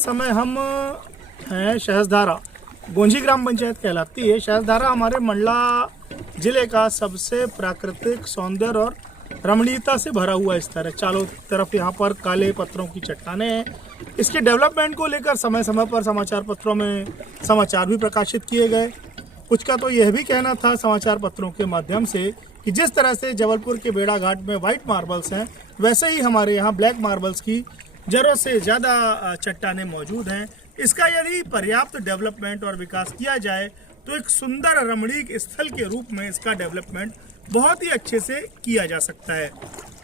समय हम हैं सहस्त्रधारा, गोंजी ग्राम पंचायत कहलाती है। सहस्त्रधारा हमारे मंडला जिले का सबसे प्राकृतिक सौंदर्य और रमणीयता से भरा हुआ स्तर है। चारों तरफ यहाँ पर काले पत्थरों की चट्टानें हैं। इसके डेवलपमेंट को लेकर समय समय पर समाचार पत्रों में समाचार भी प्रकाशित किए गए। कुछ का तो यह भी कहना था समाचार पत्रों के माध्यम से कि जिस तरह से जबलपुर के बेड़ा घाट में वाइट मार्बल्स हैं, वैसे ही हमारे यहाँ ब्लैक मार्बल्स की जरूरत से ज़्यादा चट्टानें मौजूद हैं। इसका यदि पर्याप्त डेवलपमेंट और विकास किया जाए तो एक सुंदर रमणीक स्थल के रूप में इसका डेवलपमेंट बहुत ही अच्छे से किया जा सकता है।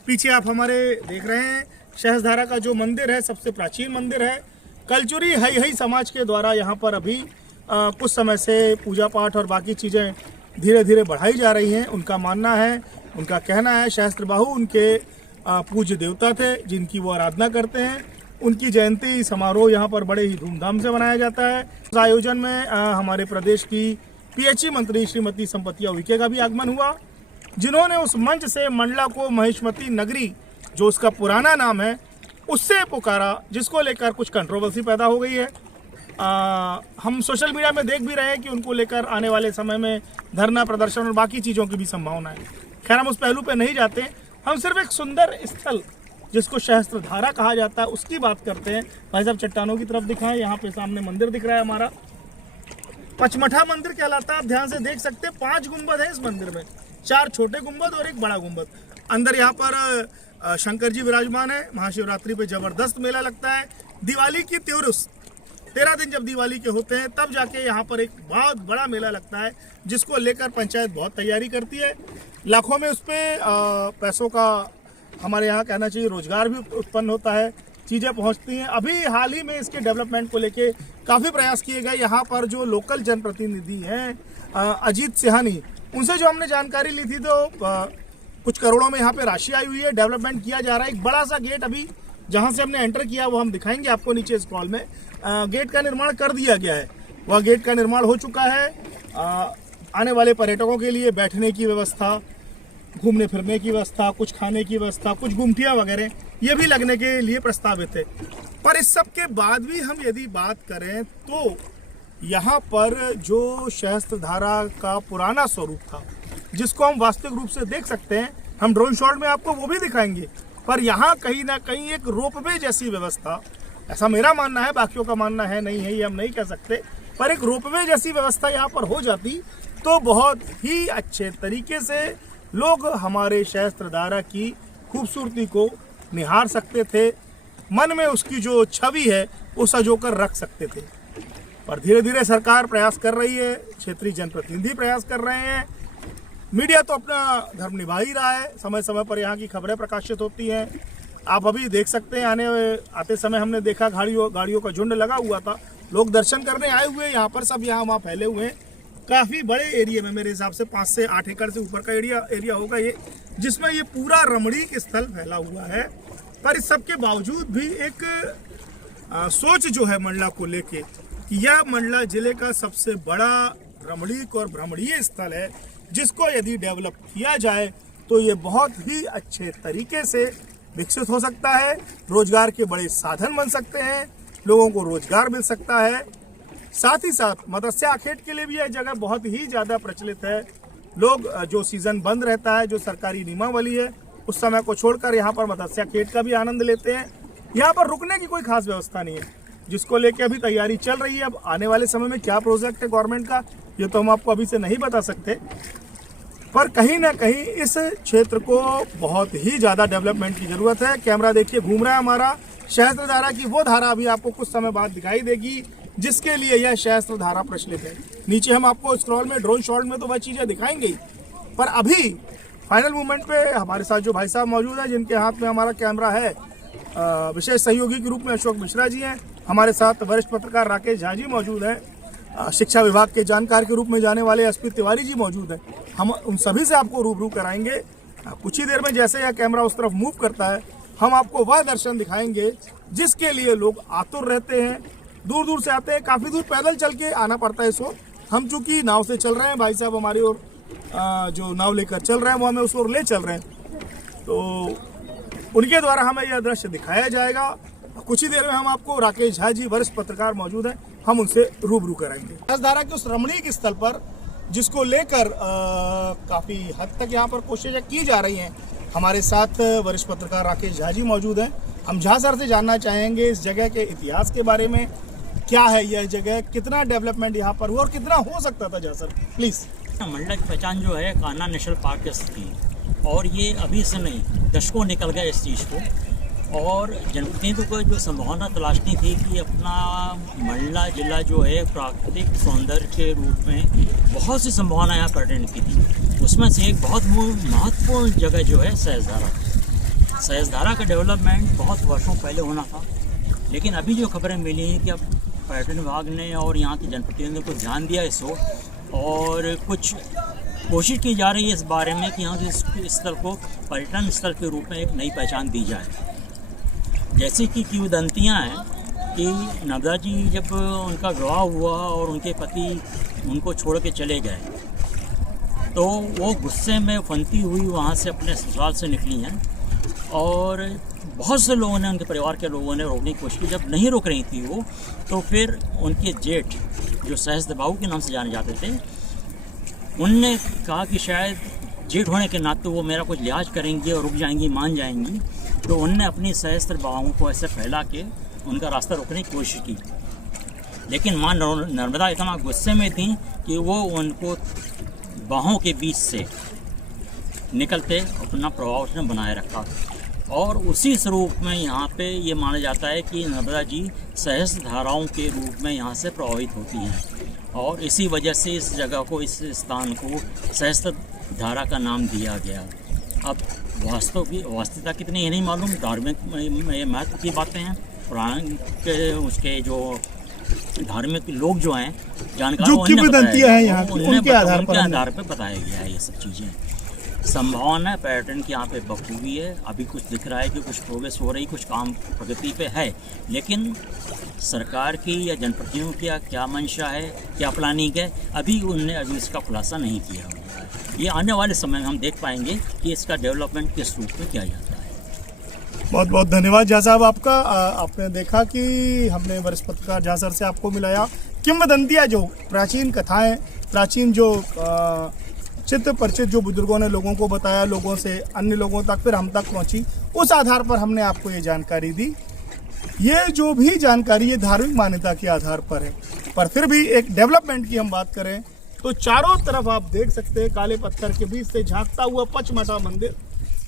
पीछे आप हमारे देख रहे हैं सहस्त्रधारा का जो मंदिर है, सबसे प्राचीन मंदिर है। कलचुरी हई समाज के द्वारा यहाँ पर अभी कुछ समय से पूजा पाठ और बाकी चीज़ें धीरे धीरे बढ़ाई जा रही हैं। उनका मानना है, उनका कहना है सहस्त्रबाहु उनके पूज्य देवता थे जिनकी वो आराधना करते हैं। उनकी जयंती समारोह यहाँ पर बड़े ही धूमधाम से मनाया जाता है। इस आयोजन में हमारे प्रदेश की पीएचई मंत्री श्रीमती संपतिया उइके का भी आगमन हुआ, जिन्होंने उस मंच से मंडला को महेशमती नगरी, जो उसका पुराना नाम है, उससे पुकारा, जिसको लेकर कुछ कंट्रोवर्सी पैदा हो गई है। हम सोशल मीडिया में देख भी रहे हैं कि उनको लेकर आने वाले समय में धरना प्रदर्शन और बाकी चीज़ों की भी संभावना है। खैर, हम उस पहलू पे नहीं जाते, हम सिर्फ एक सुंदर स्थल जिसको सहस्त्रधारा कहा जाता है उसकी बात करते हैं। भाई साहब चट्टानों की तरफ दिखाएं। यहाँ पे सामने मंदिर दिख रहा है, हमारा पचमठा मंदिर कहलाता है। आप ध्यान से देख सकते हैं 5 गुंबद है इस मंदिर में, 4 छोटे गुंबद और 1 बड़ा गुंबद। अंदर यहाँ पर शंकर जी विराजमान है। महाशिवरात्रि पे जबरदस्त मेला लगता है। दिवाली की त्योरुस 13 दिन जब दिवाली के होते हैं तब जाके यहाँ पर एक बहुत बड़ा मेला लगता है, जिसको लेकर पंचायत बहुत तैयारी करती है। लाखों में उस पर पैसों का, हमारे यहाँ कहना चाहिए, रोजगार भी उत्पन्न होता है, चीज़ें पहुँचती हैं। अभी हाल ही में इसके डेवलपमेंट को लेके काफ़ी प्रयास किए गए। यहाँ पर जो लोकल जनप्रतिनिधि हैं अजीत सिहानी, उनसे जो हमने जानकारी ली थी तो कुछ करोड़ों में यहाँ पे राशि आई हुई है, डेवलपमेंट किया जा रहा है। एक बड़ा सा गेट अभी जहाँ से हमने एंटर किया वो हम दिखाएंगे आपको नीचे स्क्रॉल में। गेट का निर्माण कर दिया गया है, वह गेट का निर्माण हो चुका है। आने वाले पर्यटकों के लिए बैठने की व्यवस्था, घूमने फिरने की व्यवस्था, कुछ खाने की व्यवस्था, कुछ गुमटियाँ वगैरह ये भी लगने के लिए प्रस्तावित है। पर इस सब के बाद भी हम यदि बात करें तो यहाँ पर जो सहस्त्रधारा का पुराना स्वरूप था, जिसको हम वास्तविक रूप से देख सकते हैं, हम ड्रोन शॉट में आपको वो भी दिखाएंगे। पर यहाँ कहीं ना कहीं एक रोपवे जैसी व्यवस्था, ऐसा मेरा मानना है, बाकियों का मानना है नहीं है ये हम नहीं कह सकते, पर एक रोपवे जैसी व्यवस्था यहाँ पर हो जाती तो बहुत ही अच्छे तरीके से लोग हमारे सहस्त्रधारा की खूबसूरती को निहार सकते थे, मन में उसकी जो छवि है वो सजोकर रख सकते थे। पर धीरे धीरे सरकार प्रयास कर रही है, क्षेत्रीय जनप्रतिनिधि प्रयास कर रहे हैं, मीडिया तो अपना धर्म निभा ही रहा है। समय समय पर यहाँ की खबरें प्रकाशित होती हैं। आप अभी देख सकते हैं, आते समय हमने देखा गाड़ियों का झुंड लगा हुआ था, लोग दर्शन करने आए हुए यहाँ पर, सब यहाँ वहाँ फैले हुए हैं। काफ़ी बड़े एरिया में, मेरे हिसाब से 5 से 8 एकड़ से ऊपर का एरिया होगा ये, जिसमें ये पूरा रमणीक स्थल फैला हुआ है। पर इस सब के बावजूद भी एक सोच जो है मंडला को लेके कि यह मंडला जिले का सबसे बड़ा रमणीक और भ्रमणीय स्थल है, जिसको यदि डेवलप किया जाए तो ये बहुत ही अच्छे तरीके से विकसित हो सकता है। रोजगार के बड़े साधन बन सकते हैं, लोगों को रोजगार मिल सकता है। साथ ही साथ मत्स्य आखेट के लिए भी यह जगह बहुत ही ज़्यादा प्रचलित है। लोग जो सीज़न बंद रहता है, जो सरकारी नियमावली है, उस समय को छोड़कर यहाँ पर मत्स्य आखेट का भी आनंद लेते हैं। यहाँ पर रुकने की कोई खास व्यवस्था नहीं है, जिसको लेके अभी तैयारी चल रही है। अब आने वाले समय में क्या प्रोजेक्ट है गवर्नमेंट का, ये तो हम आपको अभी से नहीं बता सकते, पर कहीं ना कहीं इस क्षेत्र को बहुत ही ज़्यादा डेवलपमेंट की ज़रूरत है। कैमरा देखिए घूम रहा है हमारा, सहस्त्रधारा की वो धारा अभी आपको कुछ समय बाद दिखाई देगी जिसके लिए यह सहस्त्रधारा प्रचलित है। नीचे हम आपको स्क्रॉल में, ड्रोन शॉट में तो वह चीज़ें दिखाएंगे, पर अभी फाइनल मूवमेंट पे हमारे साथ जो भाई साहब मौजूद हैं, जिनके हाथ में हमारा कैमरा है, विशेष सहयोगी के रूप में अशोक मिश्रा जी हैं, हमारे साथ वरिष्ठ पत्रकार राकेश झा जी मौजूद हैं, शिक्षा विभाग के जानकार के रूप में जाने वाले एसपी तिवारी जी मौजूद हैं। हम उन सभी से आपको रूबरू कराएंगे। कुछ ही देर में जैसे यह कैमरा उस तरफ मूव करता है, हम आपको वह दर्शन दिखाएंगे जिसके लिए लोग आतुर रहते हैं, दूर दूर से आते हैं। काफ़ी दूर पैदल चल के आना पड़ता है। इसको हम चूँकि नाव से चल रहे हैं, भाई साहब हमारी ओर जो नाव लेकर चल रहे हैं वो हमें उस ओर ले चल रहे हैं, तो उनके द्वारा हमें यह दृश्य दिखाया जाएगा। कुछ ही देर में हम आपको राकेश झा जी वरिष्ठ पत्रकार मौजूद हैं, हम उनसे रूबरू कराएंगे। सहस्त्रधारा के उस रमणीक स्थल पर जिसको लेकर काफी हद तक यहाँ पर कोशिशें की जा रही हैं, हमारे साथ वरिष्ठ पत्रकार राकेश झा जी मौजूद हैं। हम झा सर से जानना चाहेंगे इस जगह के इतिहास के बारे में, क्या है यह जगह, कितना डेवलपमेंट यहाँ पर हुआ और कितना हो सकता था। Jha sir please. मंडला की पहचान जो है कान्हा नेशनल पार्क की, और ये अभी से नहीं दशकों निकल गए इस चीज़ को, और जनप्रतिनिधियों को जो संभावना तलाशनी थी कि अपना मंडला जिला जो है प्राकृतिक सौंदर्य के रूप में बहुत सी संभावना यहाँ पर्यटन की थी, उसमें से एक बहुत महत्वपूर्ण जगह जो है सहस्त्रधारा। सहस्त्रधारा का डेवलपमेंट बहुत वर्षों पहले होना था, लेकिन अभी जो खबरें मिली हैं कि अब पर्यटन विभाग ने और यहाँ के जनप्रतिनिधियों को ध्यान दिया इसको, और कुछ कोशिश की जा रही है इस बारे में कि यहाँ के स्थल को पर्यटन स्थल के रूप में एक नई पहचान दी जाए। जैसे कि किंवदंतियाँ हैं कि नर्मदा जी जब उनका विवाह हुआ और उनके पति उनको छोड़ के चले गए, तो वो गुस्से में फंती हुई वहाँ से अपने ससुराल से निकली हैं, और बहुत से लोगों ने, उनके परिवार के लोगों ने रोकने की कोशिश की। जब नहीं रोक रही थी वो, तो फिर उनके जेठ जो सहस्त्रबाहु के नाम से जाने जाते थे, उनने कहा कि शायद जेठ होने के नाते वो मेरा कुछ लिहाज करेंगी और रुक जाएंगी, मान जाएंगी, तो उनने अपनी सहस्त्र बाहों को ऐसे फैला के उनका रास्ता रोकने की कोशिश की। लेकिन माँ नर्मदा इतना गुस्से में थी कि वो उनको बाहों के बीच से निकलते अपना प्रभाव उसने बनाए रखा, और उसी स्वरूप में यहाँ पे ये माना जाता है कि नर्मदा जी सहस्त्र धाराओं के रूप में यहाँ से प्रभावित होती हैं, और इसी वजह से इस जगह को, इस स्थान को सहस्त्र धारा का नाम दिया गया। अब वास्तविकता कितनी ये नहीं मालूम, धार्मिक महत्व की बातें हैं, पुराण के उसके जो धार्मिक लोग जो हैं, जानकार उनके आधार पर बताया गया है ये सब चीज़ें। संभावना है पर्यटन की यहाँ पे बखूबी है, अभी कुछ दिख रहा है कि कुछ प्रोग्रेस हो रही, कुछ काम प्रगति पे है, लेकिन सरकार की या जनप्रतिनिधियों की क्या मंशा है, क्या प्लानिंग है, अभी उन्होंने इसका खुलासा नहीं किया हुआ है। ये आने वाले समय में हम देख पाएंगे कि इसका डेवलपमेंट किस रूप में किया जाता है। बहुत बहुत धन्यवाद झा साहब आपका। आपने देखा कि हमने वरिष्ठ पत्रकार झा सर से आपको मिलाया। किंवदंतियाँ, जो प्राचीन कथाएँ, प्राचीन जो चित्र परिचित जो बुजुर्गों ने लोगों को बताया, लोगों से अन्य लोगों तक, फिर हम तक पहुंची, उस आधार पर हमने आपको ये जानकारी दी। ये जो भी जानकारी ये धार्मिक मान्यता के आधार पर है, पर फिर भी एक डेवलपमेंट की हम बात करें तो चारों तरफ आप देख सकते हैं काले पत्थर के बीच से झांकता हुआ पचमढ़ा मंदिर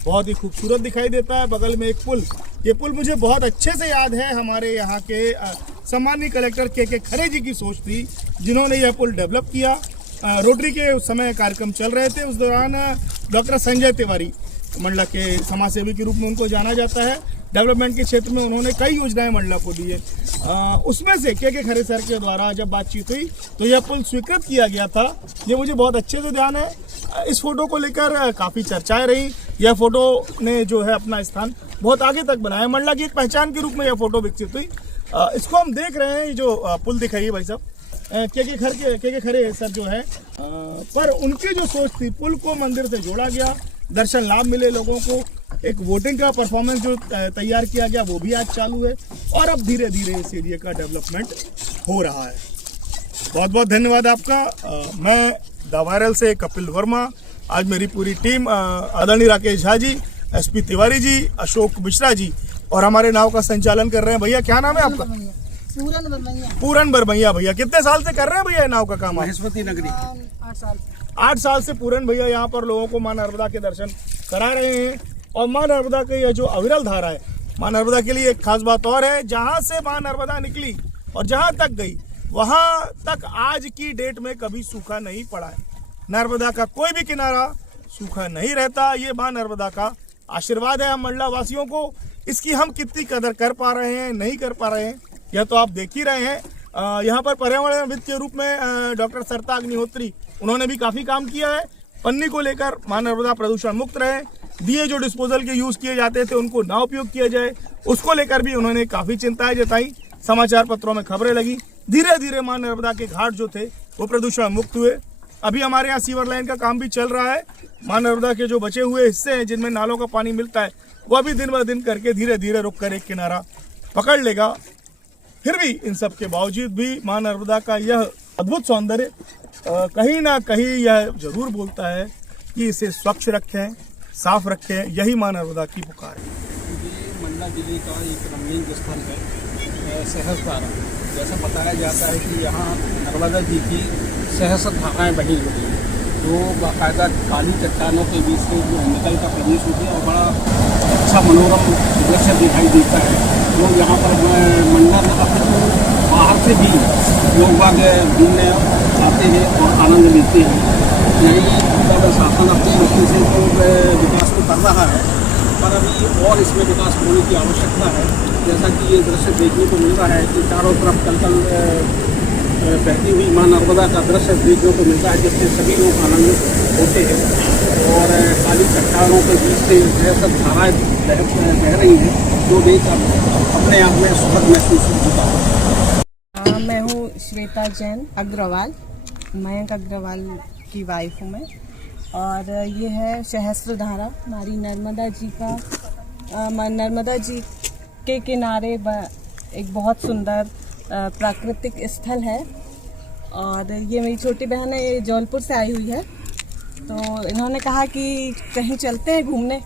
बहुत ही खूबसूरत दिखाई देता है। बगल में एक पुल, ये पुल मुझे बहुत अच्छे से याद है, हमारे यहाँ के सम्माननीय कलेक्टर के खरे जी की सोच थी, जिन्होंने यह पुल डेवलप किया। रोटरी के उस समय कार्यक्रम चल रहे थे, उस दौरान डॉक्टर संजय तिवारी, मंडला के समाज सेवी के रूप में उनको जाना जाता है, डेवलपमेंट के क्षेत्र में उन्होंने कई योजनाएं मंडला को दी है। उसमें से के खरे सर के द्वारा जब बातचीत हुई तो यह पुल स्वीकृत किया गया था। ये मुझे बहुत अच्छे से ध्यान है। इस फोटो को लेकर काफ़ी चर्चाएं रही। यह फोटो ने जो है अपना स्थान बहुत आगे तक बनाया, मंडला की एक पहचान के रूप में यह फोटो विकसित हुई। इसको हम देख रहे हैं, जो पुल दिखाइए भाई साहब, के खरे सर जो है, पर उनकी जो सोच थी, पुल को मंदिर से जोड़ा गया, दर्शन लाभ मिले लोगों को, एक वोटिंग का परफॉर्मेंस जो तैयार किया गया वो भी आज चालू है, और अब धीरे धीरे इस एरिया का डेवलपमेंट हो रहा है। बहुत बहुत धन्यवाद आपका। मैं द वायरल से कपिल वर्मा, आज मेरी पूरी टीम, आदरणीय राकेश झा जी, एसपी तिवारी जी, अशोक मिश्रा जी, और हमारे नाव का संचालन कर रहे हैं। भैया क्या नाम है आपका? पूरन बरमैया। भैया कितने साल से कर रहे हैं भैया नाव का काम? महेश्वती नगरी 8 साल से पूरन भैया यहाँ पर लोगों को माँ नर्मदा के दर्शन करा रहे हैं। और माँ नर्मदा की यह जो अविरल धारा है, माँ नर्मदा के लिए एक खास बात और है, जहाँ से माँ नर्मदा निकली और जहाँ तक गई, वहाँ तक आज की डेट में कभी सूखा नहीं पड़ा है। नर्मदा का कोई भी किनारा सूखा नहीं रहता। ये माँ नर्मदा का आशीर्वाद है हम मंडला वासियों को। इसकी हम कितनी कदर कर पा रहे हैं, नहीं कर पा रहे हैं, यह तो आप देख ही रहे हैं। यहाँ पर पर्यावरणविद के रूप में डॉक्टर सरिता अग्निहोत्री, उन्होंने भी काफ़ी काम किया है। पन्नी को लेकर माँ नर्मदा प्रदूषण मुक्त रहे, दिए जो डिस्पोजल के यूज़ किए जाते थे उनको ना उपयोग किया जाए, उसको लेकर भी उन्होंने काफ़ी चिंताएं जताई। समाचार पत्रों में खबरें लगी। धीरे धीरे माँ नर्मदा के घाट जो थे वो प्रदूषण मुक्त हुए। अभी हमारे यहाँ सीवर लाइन का काम भी चल रहा है। माँ नर्मदा के जो बचे हुए हिस्से हैं जिनमें नालों का पानी मिलता है, वो अभी दिन ब दिन करके धीरे धीरे रुक कर एक किनारा पकड़ लेगा। फिर भी इन सब के बावजूद भी माँ नर्मदा का यह अद्भुत सौंदर्य कहीं ना कहीं यह जरूर बोलता है कि इसे स्वच्छ रखें, साफ रखें। यही माँ नर्मदा की पुकार है। ये मंडला जिले का एक रमणीय स्थल है सहस्त्रधारा। जैसा बताया जाता है कि यहाँ नर्मदा जी की सहस्त्र धाराएँ बही हुई हैं, जो बाकायदा काली चट्टानों के बीच से जो निकल कर प्रवेश होती है और बड़ा अच्छा मनोरम दृश्य दिखाई देता है। लोग यहाँ पर मंडला अपने बाहर से भी लोग बाग घूमने आते हैं और आनंद लेते हैं। यही मतलब शासन अपनी दृष्टि से तो विकास को कर रहा है, पर अभी और इसमें विकास होने की आवश्यकता है। जैसा कि ये दृश्य देखने को मिल रहा है कि चारों तरफ कल बहती हुई माँ नर्मदा का दृश्य देखने को मिलता है, जिससे सभी लोग आनंदित होते हैं और काली चट्टानों के बीच से सब धाराएँ बह रही हैं, जो देख अपने आप में सुखद महसूस होता है। मैं हूँ श्वेता जैन अग्रवाल, मयंक अग्रवाल की वाइफ हूँ मैं। और ये है सहस्त्रधारा, हमारी नर्मदा जी का नर्मदा जी के किनारे एक बहुत सुंदर प्राकृतिक स्थल है। और ये मेरी छोटी बहन है, ये जौनपुर से आई हुई है, तो इन्होंने कहा कि कहीं चलते हैं घूमने,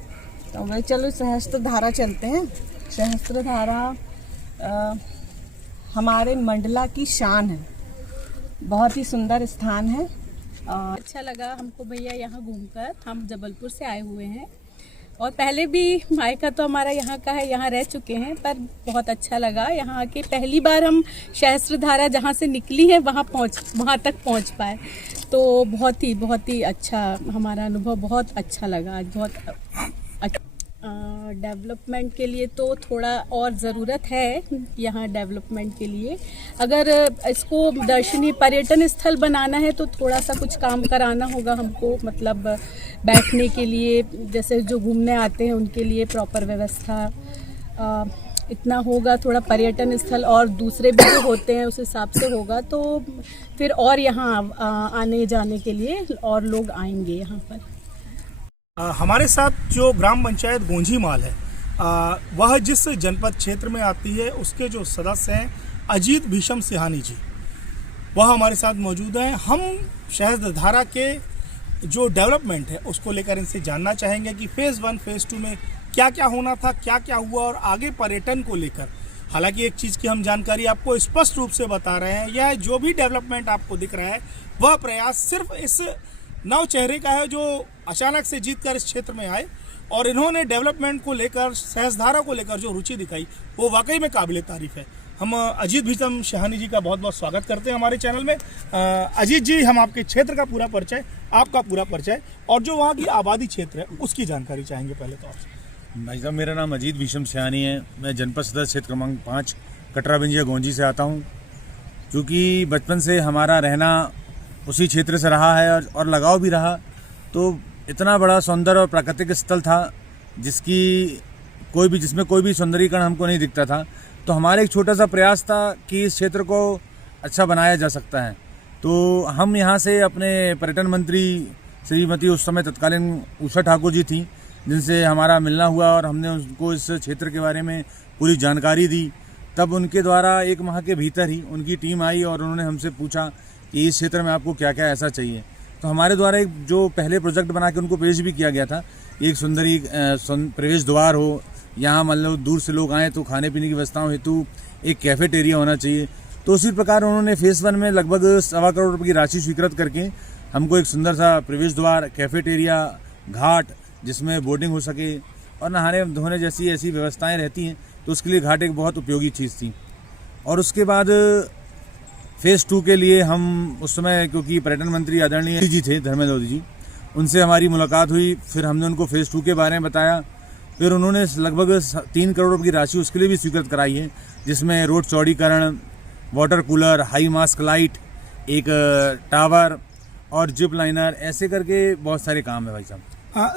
तो बोले चलो सहस्त्रधारा चलते हैं। सहस्त्रधारा हमारे मंडला की शान है, बहुत ही सुंदर स्थान है। अच्छा लगा हमको भैया यहाँ घूमकर। हम जबलपुर से आए हुए हैं और पहले भी मायका तो हमारा यहाँ का है, यहाँ रह चुके हैं, पर बहुत अच्छा लगा यहाँ आके। पहली बार हम सहस्त्रधारा जहाँ से निकली है वहाँ तक पहुँच पाए, तो बहुत ही अच्छा हमारा अनुभव, बहुत अच्छा लगा आज, बहुत अच्छा। डेवलपमेंट के लिए तो थोड़ा और ज़रूरत है यहाँ डेवलपमेंट के लिए। अगर इसको दर्शनीय पर्यटन स्थल बनाना है तो थोड़ा सा कुछ काम कराना होगा हमको, मतलब बैठने के लिए, जैसे जो घूमने आते हैं उनके लिए प्रॉपर व्यवस्था इतना होगा। थोड़ा पर्यटन स्थल और दूसरे भी जो होते हैं उस हिसाब से होगा, तो फिर और यहाँ आने जाने के लिए और लोग आएंगे यहाँ पर। हमारे साथ जो ग्राम पंचायत गोंझी माल है, वह जिस जनपद क्षेत्र में आती है, उसके जो सदस्य हैं अजीत भीषम सिहानी जी, वह हमारे साथ मौजूद हैं। हम सहस्त्रधारा के जो डेवलपमेंट है उसको लेकर इनसे जानना चाहेंगे कि फेज़ 1 फेज़ 2 में क्या क्या होना था, क्या क्या हुआ, और आगे पर्यटन को लेकर। हालांकि एक चीज़ की हम जानकारी आपको स्पष्ट रूप से बता रहे हैं, यह जो भी डेवलपमेंट आपको दिख रहा है वह प्रयास सिर्फ इस नव चेहरे का है जो अचानक से जीतकर इस क्षेत्र में आए, और इन्होंने डेवलपमेंट को लेकर, सहस्त्रधारा को लेकर जो रुचि दिखाई वो वाकई में काबिल तारीफ है। हम अजीत भीषम सिहानी जी का बहुत बहुत स्वागत करते हैं हमारे चैनल में। अजीत जी, हम आपके क्षेत्र का पूरा परिचय, आपका पूरा परिचय और जो वहाँ की आबादी क्षेत्र है उसकी जानकारी चाहेंगे पहले तो आपसे। भाई साहब, मेरा नाम अजीत भीषम सिहानी है। मैं जनपद सदस्य क्षेत्र क्रमांक 5 कटरा बिंजिया गोंजी से आता हूँ। क्योंकि बचपन से हमारा रहना उसी क्षेत्र से रहा है और लगाव भी रहा, तो इतना बड़ा सौंदर्य और प्राकृतिक स्थल था जिसमें कोई भी सौंदर्यीकरण हमको नहीं दिखता था। तो हमारे एक छोटा सा प्रयास था कि इस क्षेत्र को अच्छा बनाया जा सकता है। तो हम यहाँ से अपने पर्यटन मंत्री श्रीमती उस समय तत्कालीन उषा ठाकुर जी थी, जिनसे हमारा मिलना हुआ और हमने उनको इस क्षेत्र के बारे में पूरी जानकारी दी। तब उनके द्वारा 1 माह के भीतर ही उनकी टीम आई और उन्होंने हमसे पूछा कि इस क्षेत्र में आपको क्या क्या ऐसा चाहिए। तो हमारे द्वारा एक जो पहले प्रोजेक्ट बना के उनको पेश भी किया गया था, एक सुंदरी प्रवेश द्वार हो, यहाँ मतलब दूर से लोग आएँ तो खाने पीने की व्यवस्थाओं हेतु एक कैफेटेरिया होना चाहिए। तो उसी प्रकार उन्होंने फेज़ 1 में लगभग 1.25 करोड़ रुपये की राशि स्वीकृत करके हमको एक सुंदर सा प्रवेश द्वार, कैफेटेरिया, घाट जिसमें बोटिंग हो सके और नहाने धोने जैसी ऐसी व्यवस्थाएँ रहती हैं, तो उसके लिए घाट एक बहुत उपयोगी चीज़ थी। और उसके बाद फेज़ 2 के लिए हम उस समय, क्योंकि पर्यटन मंत्री आदरणीय जी थे धर्मेंद्र जी, उनसे हमारी मुलाकात हुई। फिर हमने उनको फेज़ 2 के बारे में बताया। फिर उन्होंने लगभग 3 करोड़ रुपये की राशि उसके लिए भी स्वीकृत कराई है, जिसमें रोड चौड़ीकरण, water cooler, high mask light, एक टावर और जिप लाइनर, ऐसे करके बहुत सारे काम है भाई साहब।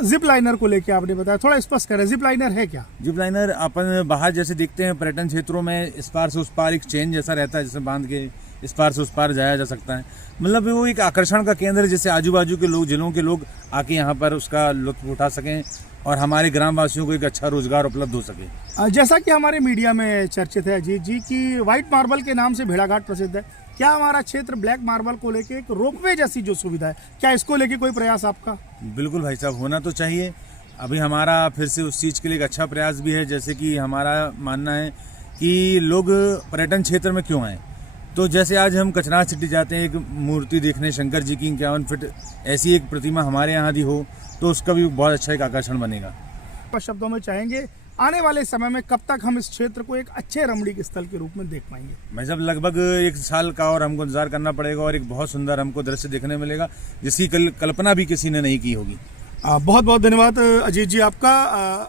जिप लाइनर को लेके आपने बताया, थोड़ा स्पष्ट करें, जिप लाइनर है क्या? जिप लाइनर अपन बाहर जैसे देखते हैं पर्यटन क्षेत्रों में, इस पार से उस पार एक चेन जैसा रहता है, जिसमें बांध के इस पार से उस पार जाया जा सकता है। मतलब वो एक आकर्षण का केंद्र है, जिससे आजू बाजू के लोग, जिलों के लोग आके यहाँ पर उसका लुत्फ उठा सकें और हमारे ग्रामवासियों को एक अच्छा रोजगार उपलब्ध हो सके। जैसा कि हमारे मीडिया में चर्चित है अजीत जी की व्हाइट मार्बल के नाम से भेड़ाघाट प्रसिद्ध है, क्या हमारा क्षेत्र ब्लैक मार्बल को लेके एक रोपवे जैसी जो सुविधा है, क्या इसको लेके कोई प्रयास आपका? बिल्कुल भाई साहब, होना तो चाहिए। अभी हमारा फिर से उस चीज़ के लिए एक अच्छा प्रयास भी है। जैसे कि हमारा मानना है कि लोग पर्यटन क्षेत्र में क्यों आए, तो जैसे आज हम कचरा सिटी जाते हैं एक मूर्ति देखने, शंकर जी की 51 फीट ऐसी एक प्रतिमा हमारे यहाँ भी हो तो उसका भी बहुत अच्छा एक आकर्षण बनेगा। शब्दों में चाहेंगे आने वाले समय में कब तक हम इस क्षेत्र को एक अच्छे रमणीक स्थल के रूप में देख पाएंगे? भाई साहब, लगभग 1 साल का और हमको इंतजार करना पड़ेगा और एक बहुत सुंदर हमको दृश्य देखने मिलेगा जिसकी कल्पना भी किसी ने नहीं की होगी। बहुत बहुत धन्यवाद अजीत जी आपका।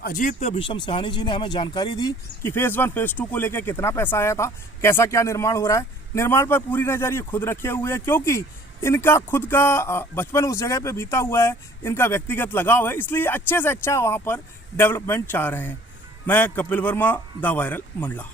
अजीत भीषम सहानी जी ने हमें जानकारी दी कि फेज़ 1 फेज़ 2 को लेकर कितना पैसा आया था, कैसा क्या निर्माण हो रहा है। निर्माण पर पूरी नज़र ये खुद रखे हुए हैं क्योंकि इनका खुद का बचपन उस जगह पे बीता हुआ है, इनका व्यक्तिगत लगाव है, इसलिए अच्छे से अच्छा वहाँ पर डेवलपमेंट चाह रहे हैं। मैं कपिल वर्मा, द वायरल मंडला।